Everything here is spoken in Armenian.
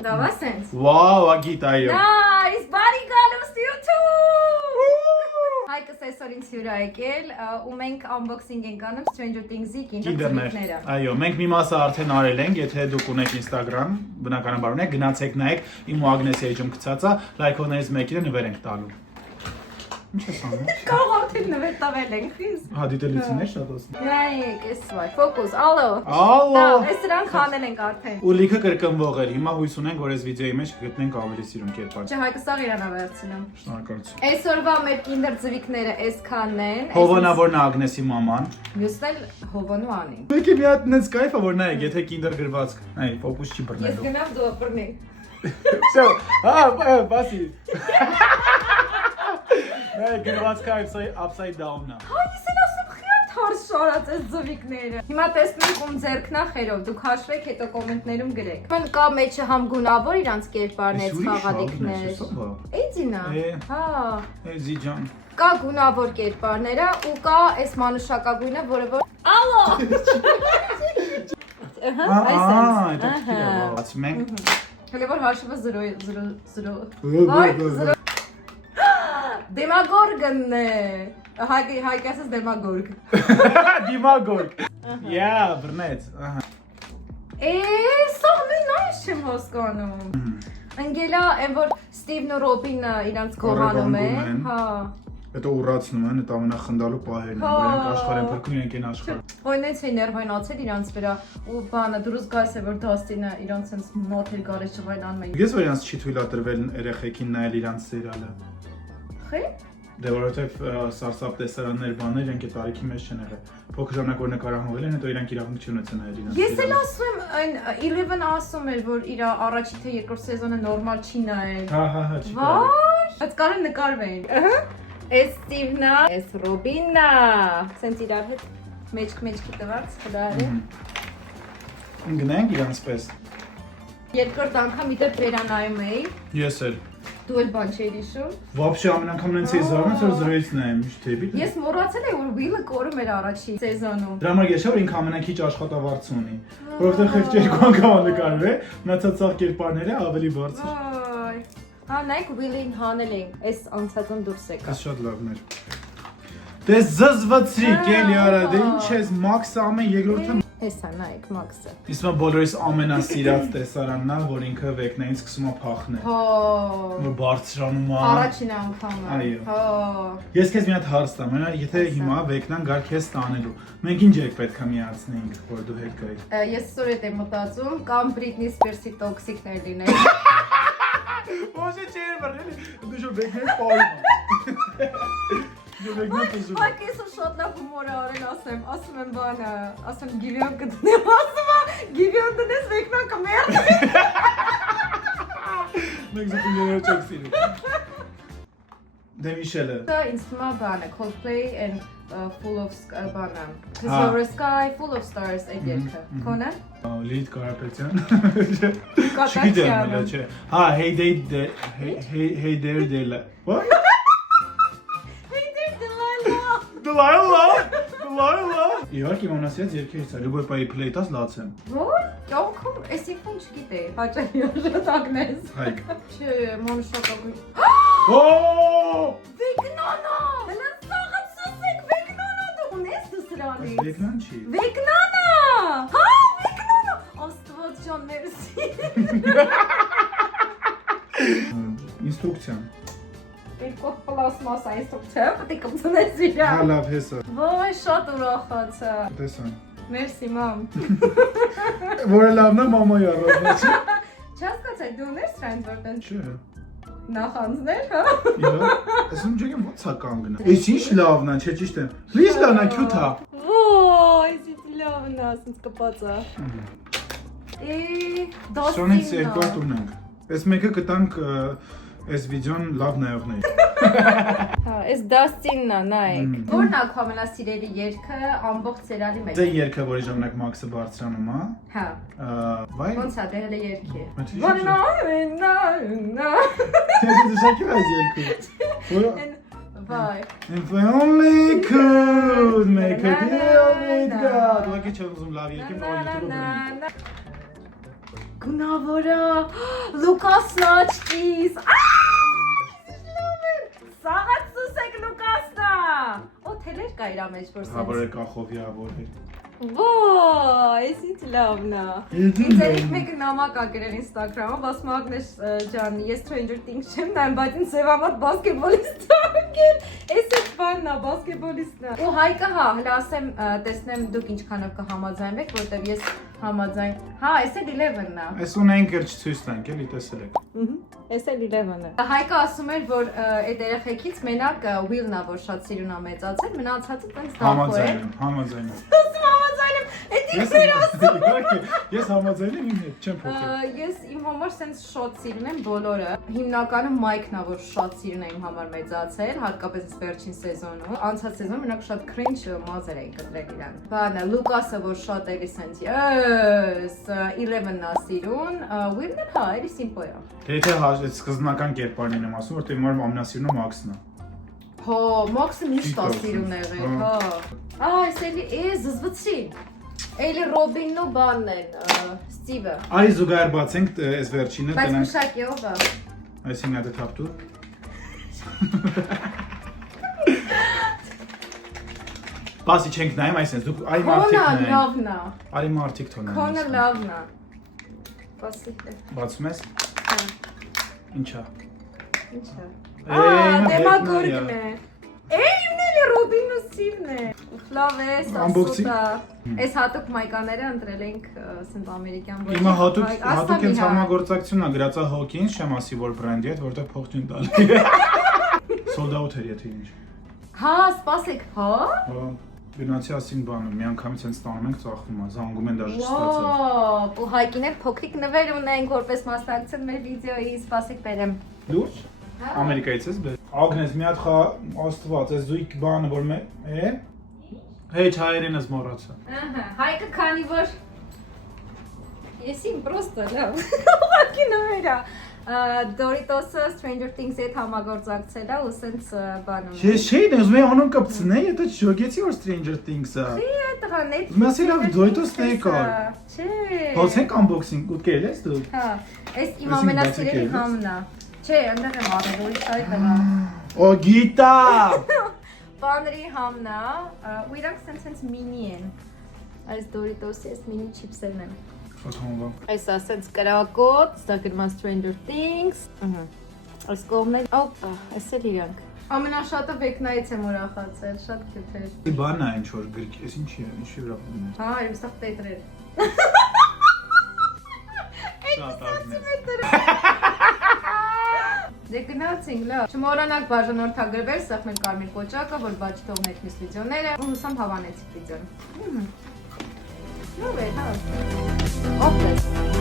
Դավա սենց։ Վաու, ագիտ այո։ Nice, բարի գալուստ YouTube։ Հայկս այսօր ինձ հյուր ա եկել ու մենք unboxing ենք անում Stranger Things-ի կինդերները։ Այո, մենք մի մասը արդեն արել ենք, եթե դուք ունեք Instagram, բնականաբար ունեք, գնացեք նայեք, իմ ու Ագնեսի էջում գցած է, լայքովներից մեկին նվեր ենք տալու։ Ինչ ես անում։ Կարող արդեն նվեր տվել ենք ինձ։ Հա, դիտելիցին է շատ ասում։ Նայեք, էս վայ, ֆոկուս, ալո։ Ալո։ Այս դրանք հանել ենք արդեն։ Ու լիքը կրկնվող էր։ Հիմա հույս ունենք, որ այս վիդեոյի մեջ կգտնենք ավելի սիրուն կերպար։ Չէ, Հայկը սաղ իրանա վերցնում։ Շնորհակալություն։ Այսօրվա մեր կինդեր ձվիկները այսքանն են։ Հովանավորն է Ագնեսի մաման։ Մյուսն էլ Հովանու անին։ Մեկի մի հատ նենց կայֆ է, որ նայեք, եթե կինդեր գրված, այ ֆոկուս չի բռնելու։ Ես գնամ դու ապրնի։ Всё, բասի։ Նայ գրվածքը upside down-ն է։ Հայ, ես էլ ասում խիան թարս շարած այս ձվիկները։ Հիմա տեսնում եք ում ձերքն է խերով, դուք հաշվեք, հետո կոմենտներում գրեք։ Մեն կա մեջը համ գունավոր իրանց կերպարներ, խաղալիքներ։ Էդինա։ Հա։ Էզի ջան։ Կա գունավոր կերպարները ու կա այս մանուշակագույնը, որը որ Ալո։ Այս մենք Հələ որ հաշվը 0 Դեմագորգն է։ Հայկասս դեմագորգ։ Դիմագորգ։ Yeah, բռնեց։ Ահա։ Սա մեն այս չեմ հասկանում։ Անգելա, այն որ Ստիվն ու Ռոբինը իրանց գողանում են, հա։ Հետո ուռացնում են, այդ ամենախնդալու պահերն են, որ ենք աշխարհ են փրկում, իրենք են աշխարհ։ Ոյնից է ներվայնացել իրանց վրա ու բանը դուրս գայս է որ Դաստինը իրանց sense մոթել գարեջ չվայնանում են։ Ես որ իրանց չի թույլատրվել երեխեքին նայել իրանց սերիալը։ Խի։ Դե որովհետև սարսափ տեսարաններ բաներ իրենք այդ տարիքի մեջ չեն եղել։ Փոքր ժամանակ որ նկարահանվել են, հետո իրանք իրավունք չունեցան նայել իրանց։ Ես էլ ասում եմ, այն Eleven ասում էր, որ իր առաջի թե երկրորդ սեզոնը նորմալ չի նայել։ Հա, չի։ Վայ, բայց կարող նկարվեն։ Էս Ստիվնա, էս Ռոբիննա, սենց իրար հետ մեջքի տված, հդարի։ Գնանք իրանց պես։ Երկրորդ անգամ իդեպ վերանայում էի։ Ես էլ։ Դու էլ բան չէիր հիշում։ Вообще ամեն անգամ նենց էի զարմանում, որ զրոյից նայեմ, միշտ դեպի։ Ես մոռացել եմ, որ Will-ը կորում էր առաջի սեզոնում։ Դրա համար ես որ ինքը ամենաքիչ աշխատավարձ ունի, որովհետև խեղճ երկու անգամ նկարվել է, մնացած ցավ կերպարները ավելի բարձր։ Այ։ Հա, նայեք Will-ին հանել ենք, այս անցածում դուրս եկա։ Այս շատ լավն էր։ Դե զզվացրիկ էլի արա, դե ինչ ես Մաքսը ամեն երկրորդը Էսա նայեք Մաքսը։ Իսկ բոլորիս ամենասիրած տեսարանն է, որ ինքը վեկնային սկսում է փախնել։ Հա։ Որ բարձրանում է։ Առաջին անգամը։ Այո։ Հա։ Ես քեզ մի հատ հարց տամ, եթե հիմա վեկնան գար քեզ տանելու, մենք ինչ եք պետք է միացնեինք, որ դու հետ գայի։ Ես սոր եմ մտածում, կամ Britney Spears-ի տոքսիկներ լինեն։ Ոչինչ չէր բռնել, դու շո վեկնես պարում։ Հայք ես շատ լավ հումոր արել ասում եմ բանը, ասում գիվիոն կդնեմ, ասում գիվիոն դնես վեկնան կմերդ։ Մենք զուտիները չեք սիրում։ Դե Միշելը։ Դա ինձ թվում է բանը, Coldplay and full of բանը, Silver Sky, full of stars այդ երգը, կոնը։ Լիդ Կարապետյան։ Կատակյանը։ Հա, Hey There Dela։ What? Դլայլա։ Իհարկե իմանացած երկերից է, լուբոյ պայի պլեյտաս լացեմ։ Որ? Կյանքում էս ինքն չգիտեի, հաճելի շատ Ագնես։ Հայկ։ Չէ, մանուշակագույն։ Օ՜։ Վեկնանա։ Հələ սաղը սոսեք վեկնանա դու ունես դու սրանից։ Վեկնան չի։ Վեկնանա։ Հա, վեկնանա։ Աստված ջան, մերսի։ Ինստրուկցիան։ Երկու պլաստմասա ինստրուկցիա, պետք է կմտնես իրա։ Հա, լավ հեսա։ Ոայ, շատ ուրախացա։ Տեսան։ Մերսի մամ։ Որը լավն է մամայի առողջ։ Չհասկացա, դու ունես սրանց որտեն Չէ։ նախանձներ, հա։ Իհա։ Ասում չեմ ո՞նց է կանգնա։ Էս ինչ լավն է, չէ՞ ճիշտ է։ Լիզ լավն է, քյութ է։ Ոայ, ինչ լավն է, ասենց կպած է։ Սոնից երկու հատ ունենք։ Այս մեկը կտանք այս վիդեոն լավ նայողների։ Հա, այս Դաստինն է, նայեք։ Որն է քո ամենասիրելի երգը ամբողջ սերիալի մեջ։ Դե երգը, որի ժամանակ Մաքսը բարձրանում է։ Հա։ Վայ։ Ոնց է, դե հələ երգի։ Նա։ Դե շակի այս երգը։ Վայ։ If we only could make a deal with God։ Ուղղակի չեմ ուզում լավ երգեմ, որ YouTube-ը բռնի։ Գունավորը Լուկասն աչքիս։ Սաղած սուսեք Լուկասնա։ Օ թելեր կա իրա մեջ որ Հավոր է կախովի ավոր է։ Ոայ, էսից լավն է։ Ինձ երեք մեկը նամակ ա գրել Instagram-ով, ասում Ագնես ջան, ես Stranger Things չեմ նայում, բայց ինձ սևամատ բասկետբոլիստ անգել։ Էս է բանն է, բասկետբոլիստն է։ Ու Հայկը հա, հələ ասեմ, տեսնեմ դուք ինչքանով կհամաձայնվեք, որտեվ ես համաձայն։ Հա, էս էլ 11-ն է։ Այս ունենք էլ չցույց տանք, էլի տեսել եք։ Էս էլ 11-ն է։ Հայկը ասում էր, որ այդ երեխեքից մենակ Will-ն է, որ շատ սիրուն է մեծացել, մնացածը տենց դախո է։ Համաձայնում։ Ես համաձայնում եմ հետ, չեմ փոխել։ Ես իմ համար sense շատ սիրուն եմ բոլորը։ Հիմնականում Մայքն է, որ շատ սիրուն է իմ համար մեծացել, հատկապես վերջին սեզոնում։ Անցած սեզոնում մենակ շատ cringe մազեր էին կտրել իրան։ Բանը Լուկասը, որ շատ էլի sense yes, 11-ն է սիրուն, Will-ն հա, էլի simple է։ Եթե այդ սկզբնական կերպարն եմ ասում, որտեղ իմ ամենասիրունը Մաքսն է։ Հո, Մաքսը միշտ է սիրուն եղել, հա։ Այս էլի զզվցրի։ Էլի Ռոբինն ու բանն են, Ստիվը։ Արի զուգահեռ բացենք այս վերջինը, բայց մշակի ով է։ Այսինքն այդ թափտուր։ Բասի չենք նայում այսպես, դուք այ մարդիկ նայեք։ Քոնը լավն է։ Արի մարդիկ թողնեն։ Քոնը լավն է։ Բասի։ Բացում ես։ Ինչա։ Ինչա։ Դեմագորգն դեմագորգն է։ Էյն էլի Ռոբինն ու Ստիվն է։ Լավ է, սասուտա։ Այս հատուկ մայկաները ընտրել ենք ասենք ամերիկյան ոչ։ Հիմա հատուկ են համագործակցությունն է գրածա Hawkins, չեմ ասի որ բրենդի հետ, որտեղ փող չեն տալի։ Sold out էր եթե ինչ։ Հա, սպասեք, հա։ Հա, գնացի ասին բանը, մի անգամից են ստանում ենք, ծախվում է, զանգում են դաժե ստացած։ Ու Հայկին էլ փոքրիկ նվեր ունենք, որպես մասնակցել մեր վիդեոյի, սպասեք բերեմ։ Լուրջ։ Ամերիկայից ես բեր։ Ագնես մի հատ աստված, այս զույգ բանը որ է։ Հեչ հայերեն ես մոռացա։ Ահա, Հայկը քանի որ ես իմ պրոստը լավ։ Ուղղակի նվերա։ Դորիտոսը Stranger Things-ի հետ համագործակցել է ու սենց բանում։ Ես չէի ուզում եմ անուն կպցնեի, եթե չջոգեցի որ Stranger Things-ը։ Չէ, տղա, Netflix։ Մասի լավ Դորիտոսն է կար։ Չէ։ Փոցենք unboxing ուտկել ես դու։ Հա, այս իմ ամենասիրելի համն է։ Չէ, այնտեղ եմ արել, ուրիշ այլ տղա։ Օ գիտա։ Բաների համն է, ու իրանք սենց մինի են։ Այս Դորիտոսի այս մինի չիփսերն են։ Ֆոտոմով։ Այս ասենց կրակոտ, սա գրում է Stranger Things։ Ահա։ Այս կողմն էլ, օպա, այս էլ իրանք։ Ամենաշատը վեկնայից եմ ուրախացել, շատ քիթ էր։ Ի բանն է ինչ որ գրք, այս ինչի է, ինչի վրա։ Հա, այստեղ տետրեր։ Շատ ագնես։ Դե գնացինք, լավ։ Չմոռանաք բաժանորդագրվել, սա մեր կարմիր կոճակը, որ բաճ թողնեք մյուս վիդեոները, ու հուսամ հավանեցիք վիդեոն։ Լավ է, հա։ Օգնես։